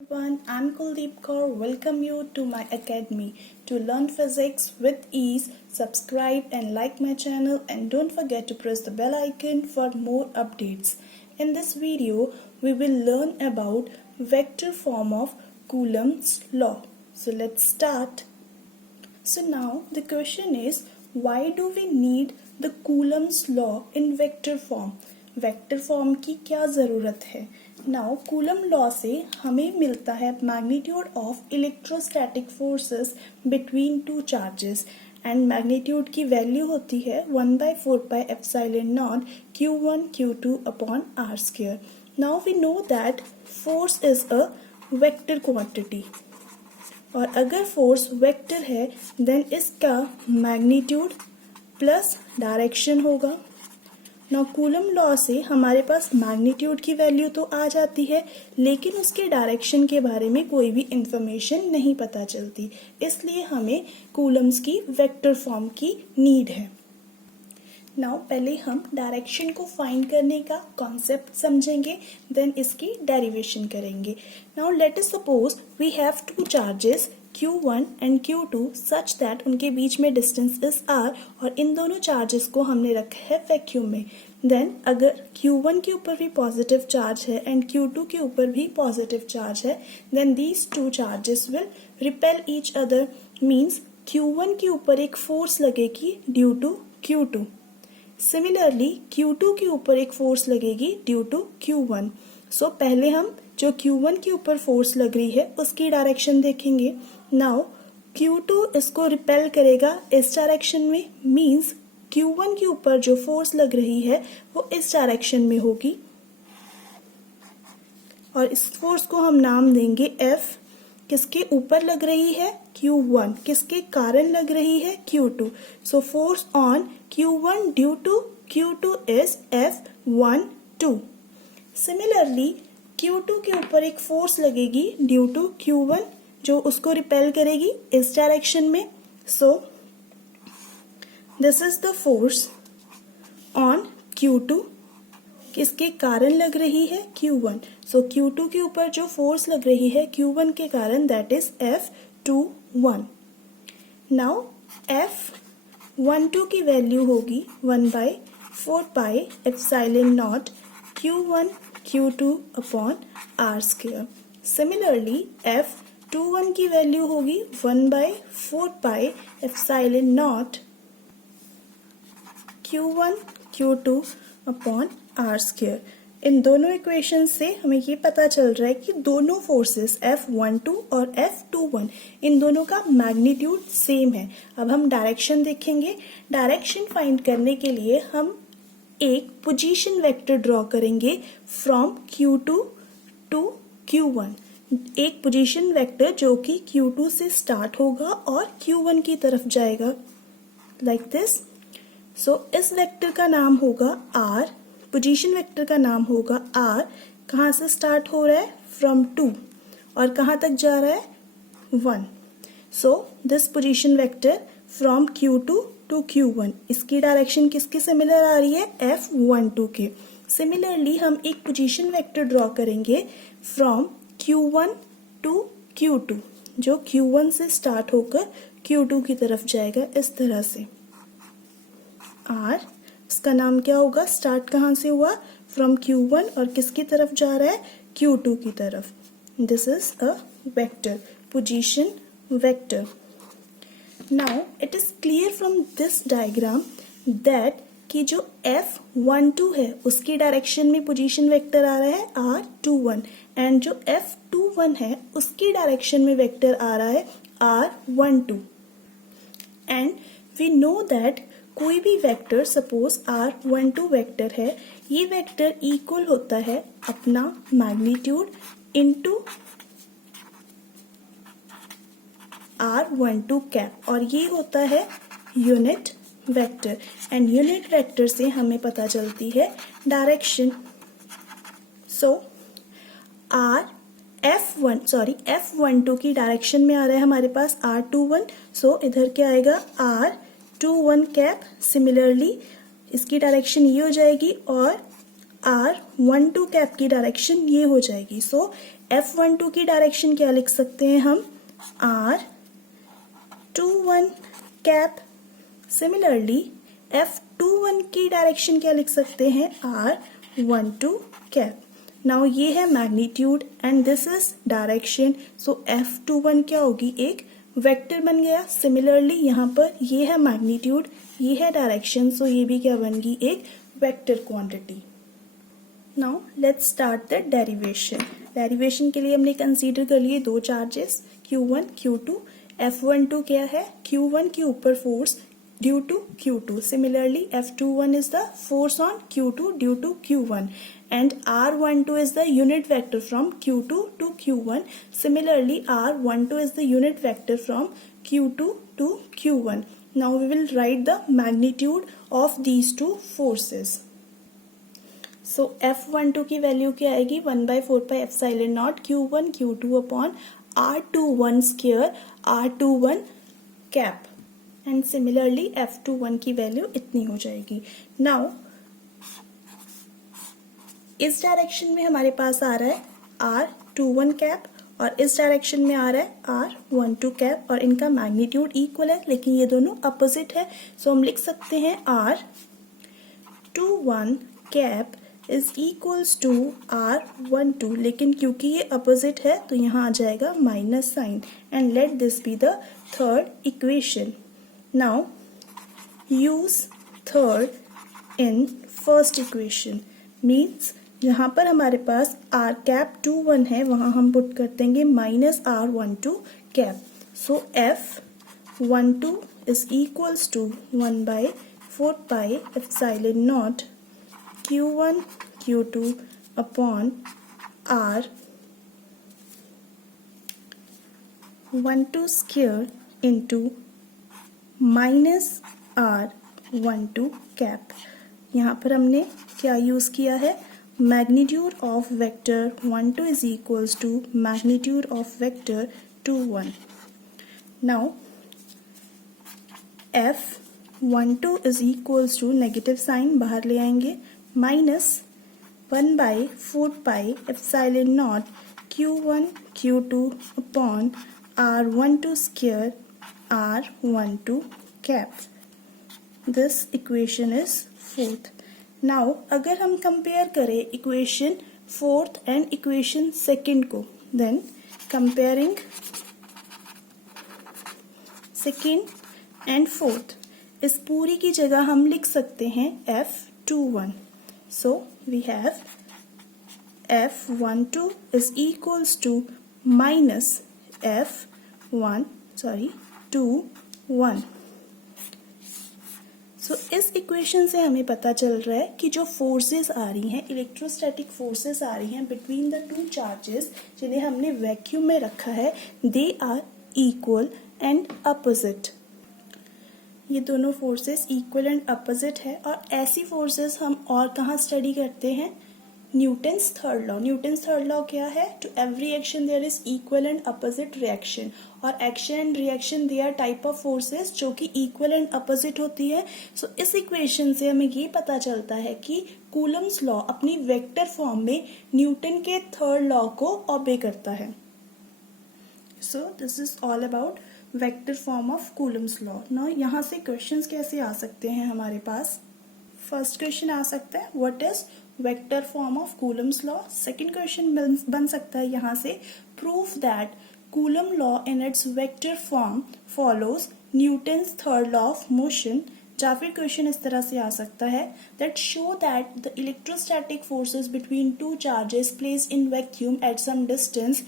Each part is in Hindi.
Everyone, I'm Kuldeep Kaur. Welcome you to my academy. To learn physics with ease, subscribe and like my channel and don't forget to press the bell icon for more updates. In this video, we will learn about vector form of Coulomb's law. So let's start. So now the question is, why do we need the Coulomb's law in vector form? Vector form की क्या ज़रूरत है? नाउ कूलम लॉ से हमें मिलता है magnitude of electrostatic forces between two charges and magnitude की वैल्यू होती है 1/4πε0 Q1 Q2 upon r square. Now we know that force is a vector quantity और अगर फोर्स वेक्टर है देन इसका मैग्नीट्यूड प्लस डायरेक्शन होगा. नाउ कूलम लॉ से हमारे पास मैग्नीट्यूड की वैल्यू तो आ जाती है लेकिन उसके डायरेक्शन के बारे में कोई भी इंफॉर्मेशन नहीं पता चलती, इसलिए हमें कूलम्स की वेक्टर फॉर्म की नीड है. नाउ पहले हम डायरेक्शन को फाइंड करने का कॉन्सेप्ट समझेंगे, देन इसकी डेरिवेशन करेंगे. Now let us suppose we have two charges Q1 and Q2 such that उनके बीच में डिस्टेंस इज r और इन दोनों चार्जेस को हमने रखा है वैक्यूम में. देन अगर Q1 के ऊपर भी पॉजिटिव चार्ज है एंड Q2 के ऊपर भी पॉजिटिव चार्ज है then these two charges will repel each other, means Q1 के ऊपर एक फोर्स लगेगी due to Q2. Similarly Q2 के ऊपर एक फोर्स लगेगी ड्यू टू Q1. सो पहले हम जो Q1 के ऊपर फोर्स लग रही है उसकी डायरेक्शन देखेंगे. नाउ Q2 इसको रिपेल करेगा इस डायरेक्शन में, मीन्स Q1 के ऊपर जो फोर्स लग रही है वो इस डायरेक्शन में होगी और इस फोर्स को हम नाम देंगे F. किसके ऊपर लग रही है? Q1. किसके कारण लग रही है? Q2. So force on Q1 due to Q2 is F12. Similarly Q2 के ऊपर एक फोर्स लगेगी ड्यू टू Q1 जो उसको रिपेल करेगी इस डायरेक्शन में. So this is the force on Q2. किसके कारण लग रही है? Q1. सो Q2 के ऊपर जो फोर्स लग रही है Q1 के कारण that is F21. Now F12 की वैल्यू होगी 1/4πε0 Q1 Q2 upon r square. Similarly F21 की वैल्यू होगी 1/4πε0 Q1 Q2 upon r square. इन दोनों इक्वेशन से हमें ये पता चल रहा है कि दोनों फोर्सेस F12 और F21 इन दोनों का मैग्नीट्यूड सेम है. अब हम डायरेक्शन देखेंगे. डायरेक्शन फाइंड करने के लिए हम एक पोजीशन वेक्टर ड्रॉ करेंगे फ्रॉम Q2 टू Q1. एक पोजीशन वेक्टर जो कि Q2 से स्टार्ट होगा और Q1 की तरफ जाएगा लाइक दिस. सो इस वेक्टर का नाम होगा R. पोजीशन वेक्टर का नाम होगा R. कहाँ से स्टार्ट हो रहा है? फ्रॉम 2 और कहाँ तक जा रहा है? 1. So this position vector from Q2 to Q1. इसकी डायरेक्शन किसके सिमिलर आ रही है? F12 के. सिमिलरली हम एक पोजीशन वेक्टर ड्रॉ करेंगे फ्रॉम Q1 टू Q2 जो Q1 से स्टार्ट होकर Q2 की तरफ जाएगा इस तरह से. R इसका नाम क्या होगा? स्टार्ट कहाँ से हुआ? फ्रॉम Q1 और किसकी तरफ जा रहा है? Q2 की तरफ. This is a vector, position vector. Now it is clear from this diagram that कि जो F12 है उसकी डायरेक्शन में पोजीशन वेक्टर आ रहा है R21 एंड जो F21 है उसकी डायरेक्शन में वेक्टर आ रहा है R12. And we know that कोई भी वेक्टर सपोज R12 वेक्टर है, ये वेक्टर इक्वल होता है अपना मैग्नीट्यूड इनटू R12 कैप और ये होता है unit vector. And unit vector से हमें पता चलती है डायरेक्शन. सो F12 की डायरेक्शन में आ रहा है हमारे पास R21. सो इधर क्या आएगा? R21 cap. सिमिलरली इसकी डायरेक्शन ये हो जाएगी और R12 कैप की डायरेक्शन ये हो जाएगी. सो F12 की डायरेक्शन क्या लिख सकते हैं हम, R21 कैप। सिमिलरली F21 की डायरेक्शन क्या लिख सकते हैं, R12 कैप। नाउ ये है magnitude and this is direction, so F21 क्या होगी, एक वेक्टर बन गया। सिमिलरली यहाँ पर ये है मैग्नीट्यूड, ये है डायरेक्शन, सो ये भी क्या बन गई, एक vector quantity. Now let's start the derivation. Derivation के लिए हमने कंसीडर कर लिए दो चार्जेस, Q1 Q2। F12 क्या है, Q1 के ऊपर force due to Q2। Similarly F21 is the force on Q2 due to Q1 and R12 is the unit vector from Q2 to Q1. Similarly, R12 is the unit vector from Q2 to Q1. Now we will write the magnitude of these two forces. So F12 की वैल्यू क्या आएगी, 1/4 pi epsilon naught Q1 Q2 upon R21 square R21 cap. And similarly F21 की वैल्यू इतनी हो जाएगी। Now इस डायरेक्शन में हमारे पास आ रहा है R21 कैप और इस डायरेक्शन में आ रहा है R12 कैप और इनका मैग्नीट्यूड इक्वल है, लेकिन ये दोनों अपोजिट है। सो हम लिख सकते हैं R21 cap is equals to R12, लेकिन क्योंकि ये अपोजिट है तो यहाँ आ जाएगा minus sign and let this be the third equation. Now use third in first equation, means जहाँ पर हमारे पास R कैप 21 है वहाँ हम पुट कर देंगे minus R12 cap. So F12 is equals to 1/4 pi epsilon naught Q1 Q2 upon R12 square into minus R12 cap. यहाँ पर हमने क्या यूज किया है, magnitude of vector 12 is equals to magnitude of vector 21. Now F12 is equals to negative sign बाहर ले आएंगे, minus 1/4 pi epsilon naught Q1 Q2 upon R12 square R12 cap. This equation is fourth. Now अगर हम कंपेयर करें equation fourth and equation second को, then comparing second and fourth, इस पूरी की जगह हम लिख सकते हैं F21. So we have F12 is equals to minus F21. सो इस इक्वेशन से हमें पता चल रहा है कि जो फोर्सेस आ रही हैं, इलेक्ट्रोस्टैटिक फोर्सेस आ रही हैं बिटवीन द टू चार्जेस जिन्हें हमने वैक्यूम में रखा है, they are equal and opposite. ये दोनों फोर्सेस इक्वल एंड अपोजिट है और ऐसी फोर्सेस हम और कहाँ स्टडी करते हैं, Newton's third law. Newton's third law क्या है, to every action there is equal and opposite reaction, और action and reaction they are type of forces जो कि इक्वल एंड अपोजिट होती है। सो इस इक्वेशन से हमें ये पता चलता है कि कूलम्स लॉ अपनी वेक्टर फॉर्म में न्यूटन के थर्ड लॉ को ओबे करता है। So this is all about vector form of Coulomb's law. Now यहाँ से क्वेश्चंस कैसे आ सकते हैं हमारे पास, फर्स्ट क्वेश्चन आ सकता है what is vector form of Coulomb's law. Second question बन सकता है यहाँ से proof that Coulomb law in its vector form follows Newton's third law of motion. या फिर क्वेश्चन इस तरह से आ सकता है that show that the electrostatic forces between two charges placed in vacuum at some distance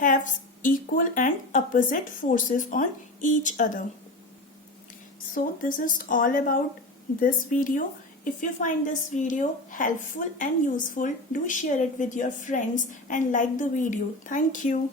have equal and opposite forces on each other. So this is all about this video. If you find this video helpful and useful, do share it with your friends and like the video. Thank you.